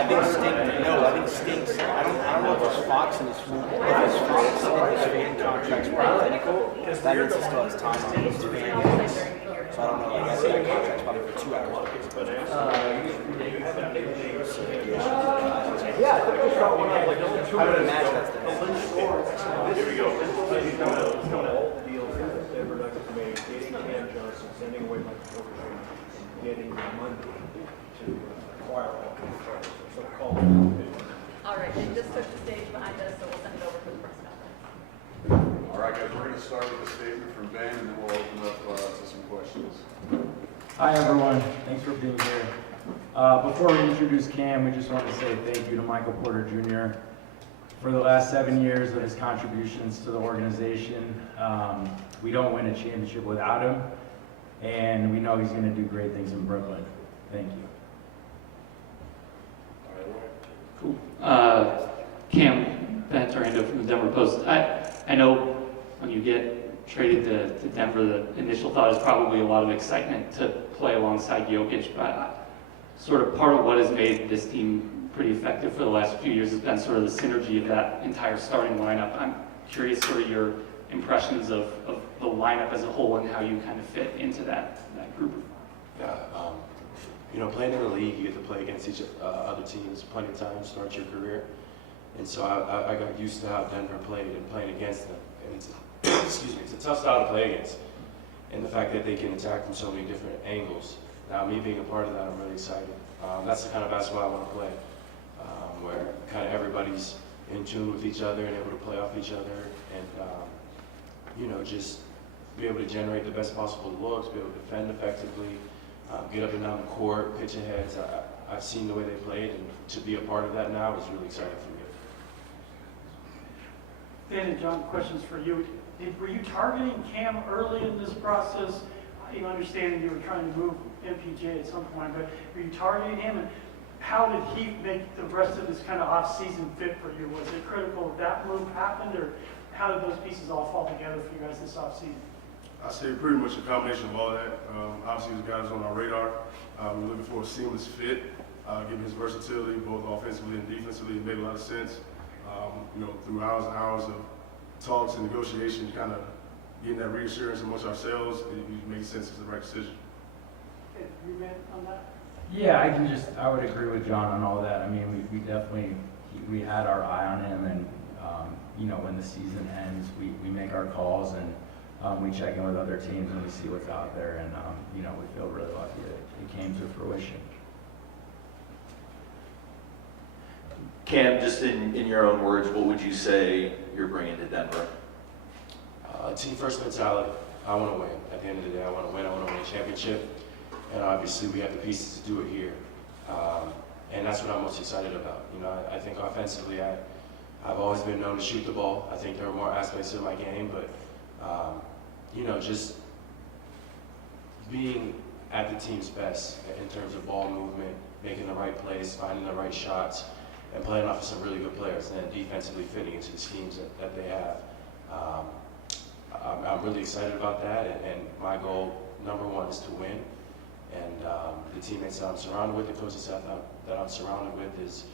I think Sting. No, I think Sting's. I don't know if it's Fox and his fan contract's probably technical. That means he still has time on his fan games. So I don't know. Like I said, that contract's probably for 2 hours. Yeah, I would imagine that's the next. Here we go. All the deals that Denver Nuggets made, getting Cam Johnson, sending away Michael Porter Jr., getting Monday to acquire all contracts, so called. All right, they just took the stage behind us, so we'll send it over for the press conference. All right, guys, we're going to start with a statement from Ben, and then we'll open up to some questions. Hi, everyone. Thanks for being here. Before we introduce Cam, we just want to say thank you to Michael Porter Jr. for the last 7 years of his contributions to the organization. We don't win a championship without him, and we know he's going to do great things in Brooklyn. Thank you. Cool. Cam, Ben Tarando from the Denver Post. I know when you get traded to Denver, the initial thought is probably a lot of excitement to play alongside Jokic, but sort of part of what has made this team pretty effective for the last few years has been sort of the synergy of that entire starting lineup. I'm curious sort of your impressions of the lineup as a whole and how you kind of fit into that group. Yeah, playing in the league, you get to play against other teams plenty of times, start your career. And so I got used to how Denver played and playing against them. And it's, it's a tough style to play against. And the fact that they can attack from so many different angles. Now, me being a part of that, I'm really excited. That's the kind of basketball I want to play, where kind of everybody's in tune with each other and able to play off each other, and just be able to generate the best possible looks, be able to defend effectively, get up and down the court, pitch ahead. I've seen the way they played, and to be a part of that now is really exciting for me. Dan and John, questions for you. Were you targeting Cam early in this process? You understanding you were trying to move MPJ at some point, but were you targeting him? And how did he make the rest of this kind of off-season fit for you? Was it critical that move happened, or how did those pieces all fall together for you guys this off-season? I say pretty much a combination of all that. Obviously, the guys on our radar. We're looking for a seamless fit, given his versatility, both offensively and defensively. It made a lot of sense. Through hours and hours of talks and negotiation, kind of getting that reassurance amongst ourselves, it made sense. It's the right decision. Okay, you meant on that? Yeah, I would agree with John on all that. I mean, we definitely, we had our eye on him, and, when the season ends, we make our calls, and we check in with other teams, and we see what's out there, and, we feel really lucky that it came to fruition. Cam, just in your own words, what would you say you're bringing to Denver? Team first mentality. I want to win. At the end of the day, I want to win. I want to win a championship. And obviously, we have the pieces to do it here. And that's what I'm most excited about. I think offensively, I've always been known to shoot the ball. I think there are more aspects of my game, but, just being at the team's best in terms of ball movement, making the right plays, finding the right shots, and playing off of some really good players, and then defensively fitting into the schemes that they have. I'm really excited about that, and my goal, number one, is to win. And the teammates that I'm surrounded with, the coaching staff that I'm surrounded with is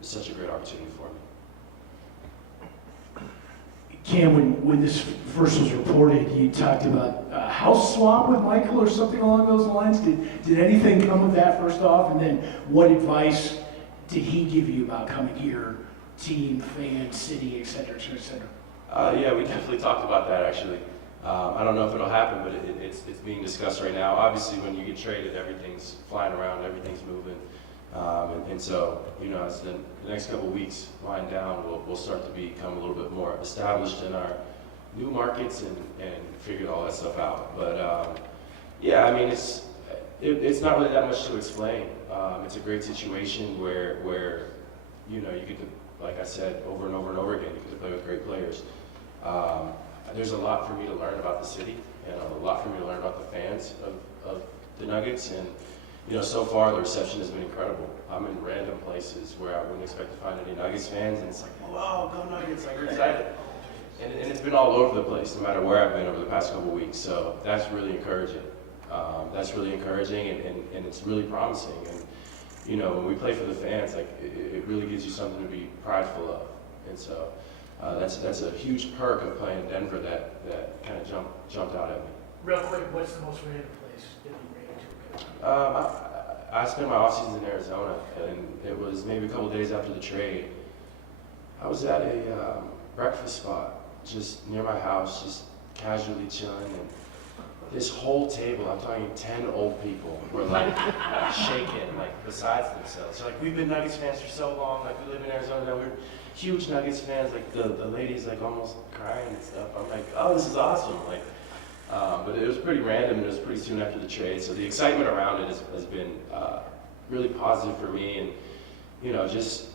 such a great opportunity for me. Cam, when this first was reported, you talked about a house swap with Michael or something along those lines. Did anything come of that first off? And then what advice did he give you about coming here, team, fan, city, et cetera, et cetera, et cetera? Yeah, we definitely talked about that, actually. I don't know if it'll happen, but it's being discussed right now. Obviously, when you get traded, everything's flying around, everything's moving. And so, as the next couple of weeks wind down, we'll start to become a little bit more established in our new markets and figure all that stuff out. But yeah, I mean, it's not really that much to explain. It's a great situation where you get to, like I said, over and over and over again, you get to play with great players. There's a lot for me to learn about the city, and a lot for me to learn about the fans of the Nuggets. And so far the reception has been incredible. I'm in random places where I wouldn't expect to find any Nuggets fans, and it's like, whoa, go Nuggets! Like, we're excited. And it's been all over the place, no matter where I've been over the past couple of weeks. So that's really encouraging. And it's really promising. And you know, when we play for the fans, like it really gives you something to be prideful of. And so that's a huge perk of playing in Denver that kind of jumped out at me. Real quick, what's the most random place that you ran into? I spent my off season in Arizona, and it was maybe a couple days after the trade. I was at a breakfast spot just near my house, just casually chilling, and this whole table, I'm talking 10 old people, were like shaking, like besides themselves. So, like, we've been Nuggets fans for so long, like we live in Arizona now, we're huge Nuggets fans, like the lady's like almost crying and stuff. I'm like, oh, this is awesome. Like, but it was pretty random, and it was pretty soon after the trade. So the excitement around it has been really positive for me, and you know, just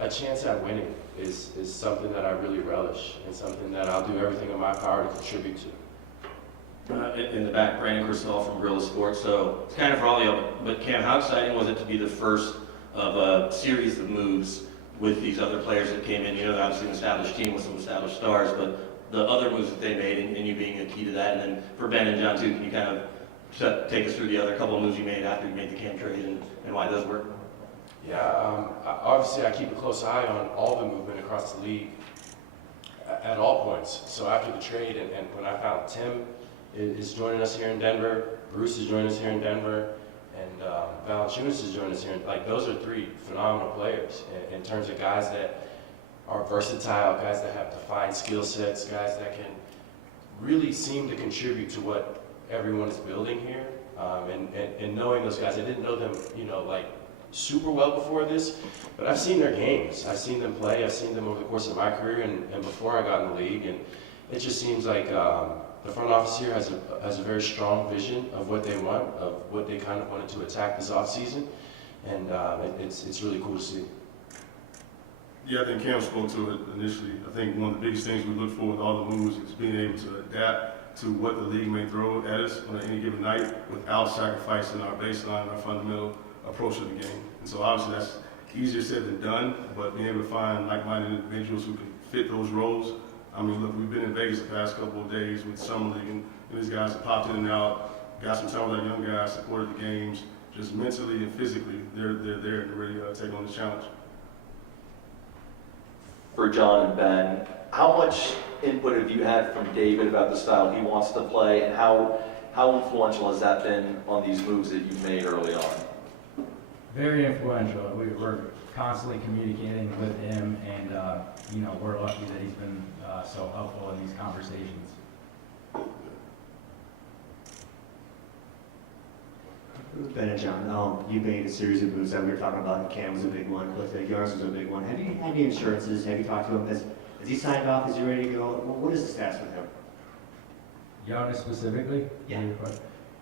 a chance at winning is something that I really relish, and something that I'll do everything in my power to contribute to. In the back, Brandon Cristal from Gorilla Sports. So it's kind of for all the other, but Cam, how exciting was it to be the first of a series of moves with these other players that came in? You know, obviously an established team with some established stars, but the other moves that they made and you being a key to that. And then for Ben and John too, can you kind of take us through the other couple of moves you made after you made the Cam trade and why those worked? Yeah, obviously I keep a close eye on all the movement across the league at all points. So after the trade and when I found Tim is joining us here in Denver, Bruce is joining us here in Denver, and Valanciunas is joining us here. Like, those are three phenomenal players in terms of guys that are versatile, guys that have defined skill sets, guys that can really seem to contribute to what everyone is building here. And knowing those guys, I didn't know them, you know, like super well before this, but I've seen their games. I've seen them play. I've seen them over the course of my career and before I got in the league. And it just seems like the front office here has a very strong vision of what they want, of what they kind of wanted to attack this offseason. And it's really cool to see. Yeah, I think Cam spoke to it initially. I think one of the biggest things we look for with all the moves is being able to adapt to what the league may throw at us on any given night without sacrificing our baseline, our fundamental approach to the game. And so obviously that's easier said than done, but being able to find like-minded individuals who can fit those roles. I mean, look, we've been in Vegas the past couple of days with Summer League, and these guys have popped in and out, got some time with our young guys, supported the games, just mentally and physically, they're there to really take on this challenge. For John and Ben, how much input have you had from David about the style he wants to play, and how influential has that been on these moves that you've made early on? Very influential. We're constantly communicating with him, and you know, we're lucky that he's been so helpful in these conversations. Ben and John, you made a series of moves that we were talking about, and Cam was a big one, but yours was a big one. Have you had any insurances? Have you talked to him? Has he signed off? Is he ready to go? What is the status with him? Giannis specifically? Yeah.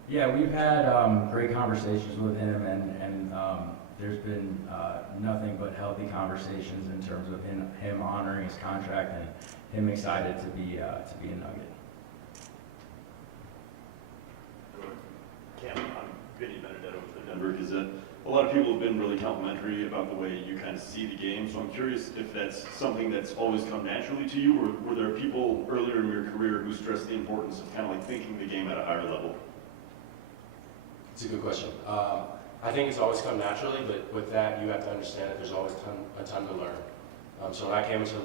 Yeah, we've had great conversations with him, and there's been nothing but healthy conversations in terms of him honoring his contract and him excited to be a Nugget. Cam, I'm Vinny Benedetto with Denver, because a lot of people have been really complimentary about the way you kind of see the game. So I'm curious if that's something that's always come naturally to you, or were there people earlier in your career who stressed the importance of kind of like thinking the game at a higher level? It's a good question. I think it's always come naturally, but with that, you have to understand that there's always a ton to learn. So when I came into the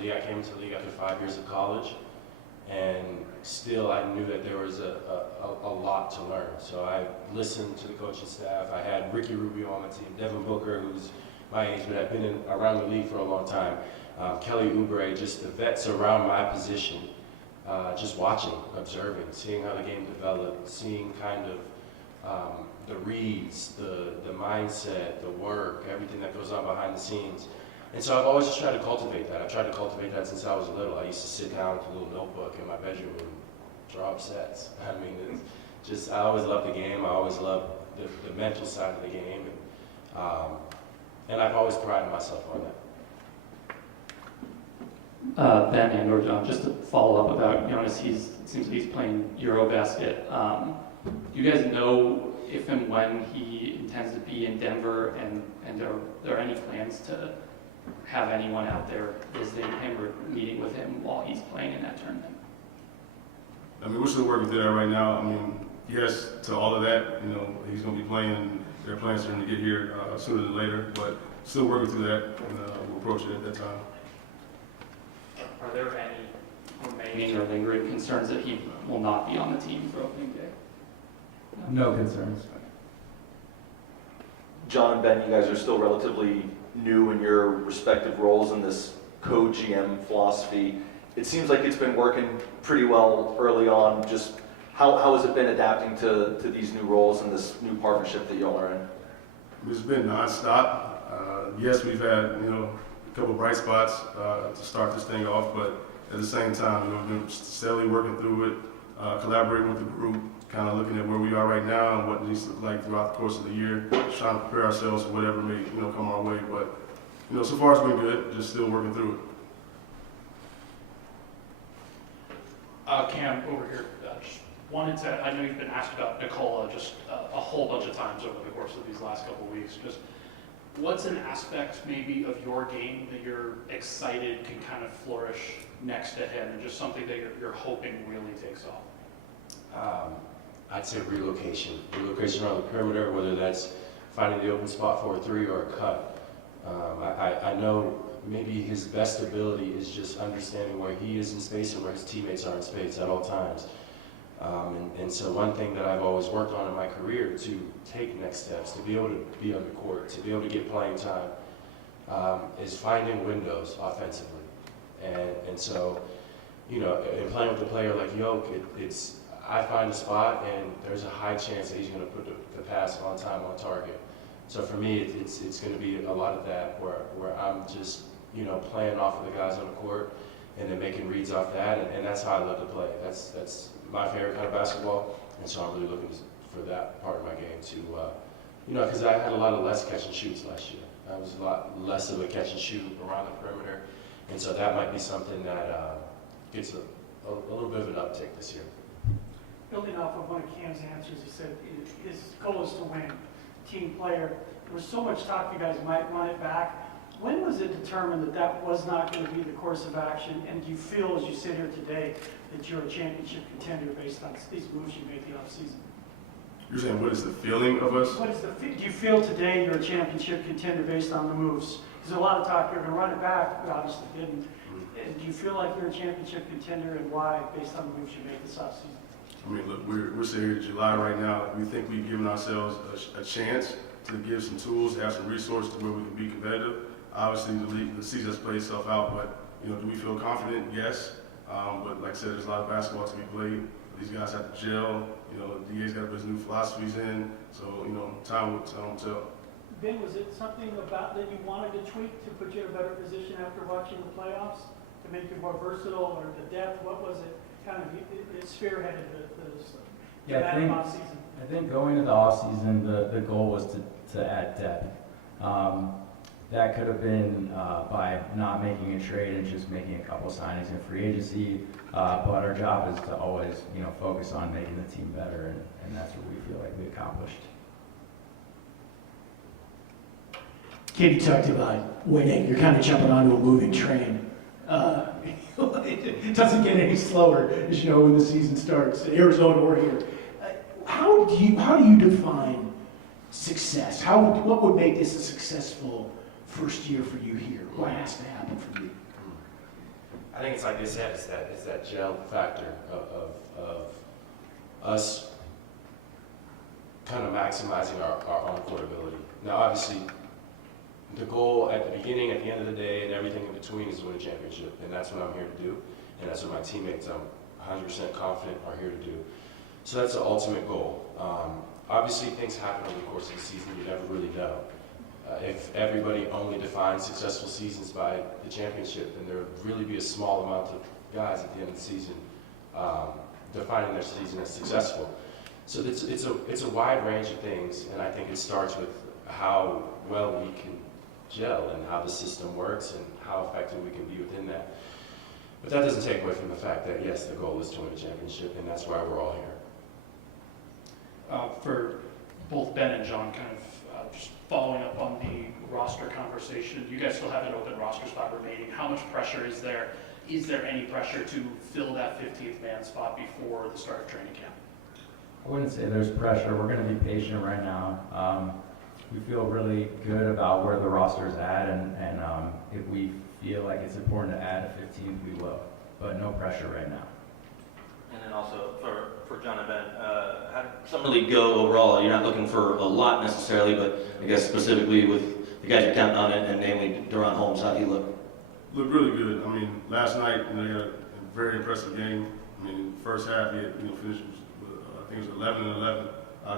league, after 5 years of college, and still I knew that there was a lot to learn. So I listened to the coaching staff. I had Ricky Rubio on my team, Devin Booker, who's my age, but had been around the league for a long time, Kelly Oubre, just the vets around my position, just watching, observing, seeing how the game developed, seeing kind of the reads, the mindset, the work, everything that goes on behind the scenes. And so I've always just tried to cultivate that. I've tried to cultivate that since I was little. I used to sit down with a little notebook in my bedroom and draw up sets. I mean, it's just, I always loved the game. I always loved the mental side of the game. And I've always prided myself on that. Ben and or John, just to follow up about Giannis, it seems like he's playing Eurobasket. Do you guys know if and when he intends to be in Denver, and are there any plans to have anyone out there visiting him or meeting with him while he's playing in that tournament? I mean, we're still working through that right now. I mean, yes to all of that. You know, he's going to be playing their plans for him to get here sooner than later, but still working through that, and we'll approach it at that time. Are there any remaining or lingering concerns that he will not be on the team for opening day? No concerns. John and Ben, you guys are still relatively new in your respective roles in this co-GM philosophy. It seems like it's been working pretty well early on. Just how has it been adapting to these new roles and this new partnership that y'all are in? It's been nonstop. Yes, we've had a couple bright spots to start this thing off, but at the same time, we've been steadily working through it, collaborating with the group, kind of looking at where we are right now and what it needs to look like throughout the course of the year, trying to prepare ourselves for whatever may come our way. But so far it's been good. Just still working through it. Cam, over here, just wanted to, I know you've been asked about Nicola just a whole bunch of times over the course of these last couple of weeks. Just what's an aspect maybe of your game that you're excited can kind of flourish next to him, and just something that you're hoping really takes off? I'd say relocation. Relocation on the perimeter, whether that's finding the open spot for a three or a cut. I know maybe his best ability is just understanding where he is in space and where his teammates are in space at all times. And so one thing that I've always worked on in my career to take next steps, to be able to be on the court, to be able to get playing time, is finding windows offensively. And so, in playing with a player like Yoke, I find a spot and there's a high chance that he's going to put the pass on time, on target. So for me, it's going to be a lot of that where I'm just, playing off of the guys on the court and then making reads off that, and that's how I love to play. That's my favorite kind of basketball, and so I'm really looking for that part of my game to, because I had a lot of less catch and shoots last year. I was a lot less of a catch and shoot around the perimeter, and so that might be something that gets a little bit of an uptick this year. Building off of one of Cam's answers, he said his goal is to win, team player. There was so much talk you guys might run it back. When was it determined that that was not going to be the course of action? And do you feel, as you sit here today, that you're a championship contender based on these moves you made the offseason? You're saying what is the feeling of us? Do you feel today you're a championship contender based on the moves? There's a lot of talk you're going to run it back, but obviously didn't. And do you feel like you're a championship contender, and why, based on the moves you made this offseason? I mean, look, we're sitting here in July right now. We think we've given ourselves a chance to give some tools, to have some resources to where we can be competitive. Obviously, the season has played itself out, but do we feel confident? Yes. But like I said, there's a lot of basketball to be played. These guys have to gel. DA's got to put his new philosophies in. So time will tell. Ben, was it something about that you wanted to tweak to put you in a better position after watching the playoffs, to make you more versatile, or the depth? What was it? Kind of it spearheaded the offseason. I think going into the offseason, the goal was to add depth. That could have been by not making a trade and just making a couple signings in free agency. But our job is to always, focus on making the team better, and that's what we feel like we accomplished. Katie talked about winning. You're kind of jumping onto a moving train. It doesn't get any slower, as you know, when the season starts. Arizona or here. How do you define success? What would make this a successful first year for you here? What has to happen for you? I think it's like they said, it's that gel factor of us kind of maximizing our own court ability. Now, obviously, the goal at the beginning, at the end of the day, and everything in between is to win a championship, and that's what I'm here to do, and that's what my teammates, I'm 100% confident, are here to do. So that's the ultimate goal. Obviously, things happen over the course of the season. You never really know. If everybody only defines successful seasons by the championship, then there would really be a small amount of guys at the end of the season defining their season as successful. So it's a wide range of things, and I think it starts with how well we can gel and how the system works and how effective we can be within that. But that doesn't take away from the fact that, yes, the goal is to win a championship, and that's why we're all here. For both Ben and John, kind of just following up on the roster conversation, you guys still have an open roster spot remaining. How much pressure is there? Is there any pressure to fill that 15th man spot before the start of training camp? I wouldn't say there's pressure. We're going to be patient right now. we feel really good about where the roster's at, and if we feel like it's important to add a 15th, we will, but no pressure right now. And then also for John and Ben, how did Summer League go overall? You're not looking for a lot necessarily, but I guess specifically with the guys you're counting on, and namely Duron Holmes, how do you look? Looked really good. I mean, last night, they had a very impressive game. I mean, first half, he had, finished, I think it was 11 and 11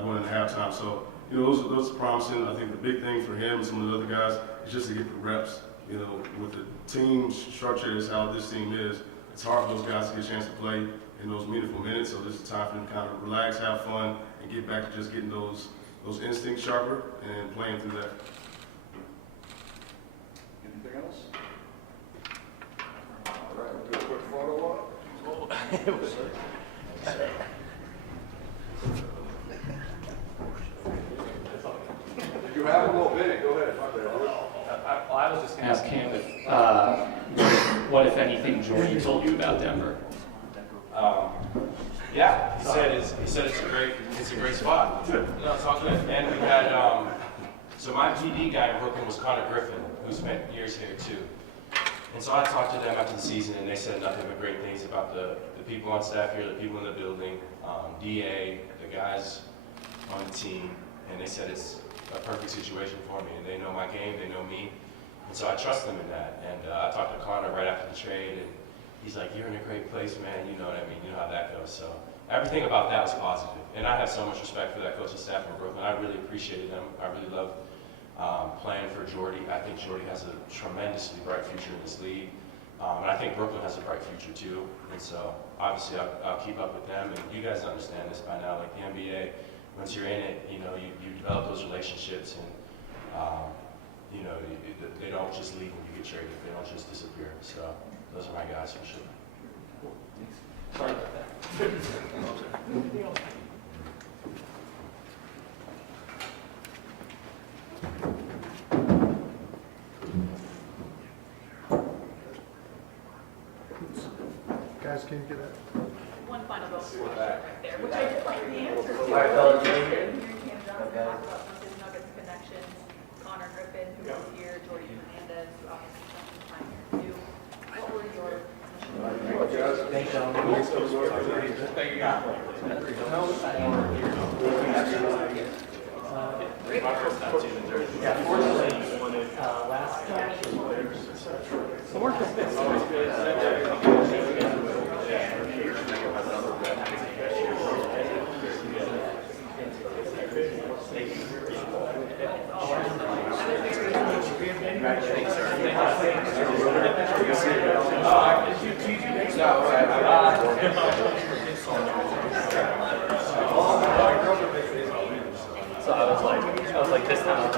going into halftime. So, those are promising. I think the big thing for him and some of the other guys is just to get the reps. With the team structure is how this team is, it's hard for those guys to get a chance to play in those meaningful minutes. So this is time for them to kind of relax, have fun, and get back to just getting those instincts sharper and playing through that. Anything else? All right, we'll do a quick photo op. You have a little bit. Go ahead. I was just going to ask Cam what if anything Jordy told you about Denver. Yeah, he said it's a great spot. Talking and we had so my PD guy in Brooklyn was Connor Griffin, who spent years here too. And so I talked to them after the season, and they said nothing but great things about the people on staff here, the people in the building, DA, the guys on the team, and they said it's a perfect situation for me. And they know my game, they know me, and so I trust them in that. And I talked to Connor right after the trade, and he's like, "You're in a great place, man. You know what I mean? You know how that goes." So everything about that was positive, and I have so much respect for that coaching staff in Brooklyn. I really appreciated them. I really love playing for Jordy. I think Jordy has a tremendously bright future in this league, and I think Brooklyn has a bright future too. And so obviously I'll keep up with them, and you guys understand this by now. Like the NBA, once you're in it, you develop those relationships, and they don't just leave when you get traded. They don't just disappear. So those are my guys for sure. Sorry about that. Guys, can you get that? One final vote right there, which I just like the answer to. All right, fellas, Hearing Cam Johnson talk about some Nuggets connections, Connor Griffin, who was here, Jordy Hernandez, who obviously spent some time here too. What were your Thanks, gentlemen. So I was like this time.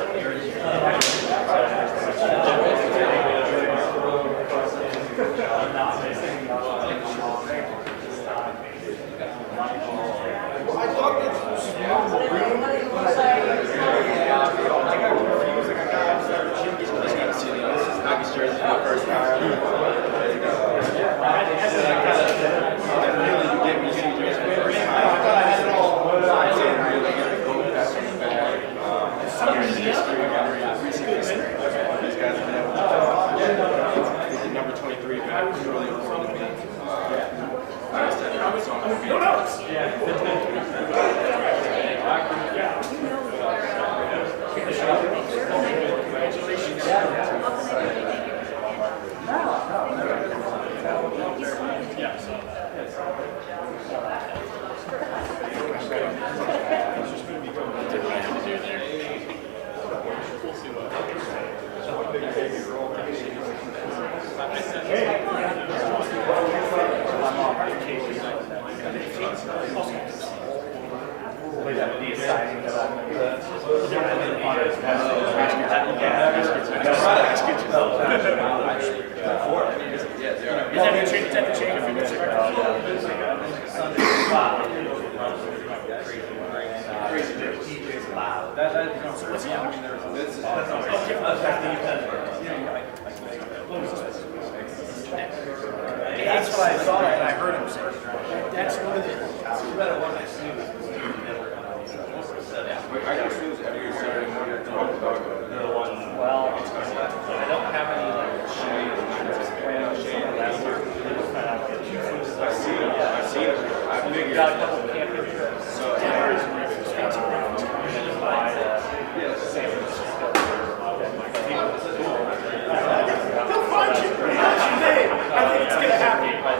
Number 23 back was really important to me. That's what I saw, and I heard him say. That's one of the. I got news every Saturday morning. got a couple of camp trips. So, San Francisco. They'll find you. That's your name. I think it's gonna happen. But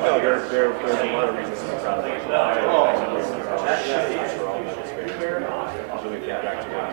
no, there's a lot of reasons to be proud of it. So we get back to what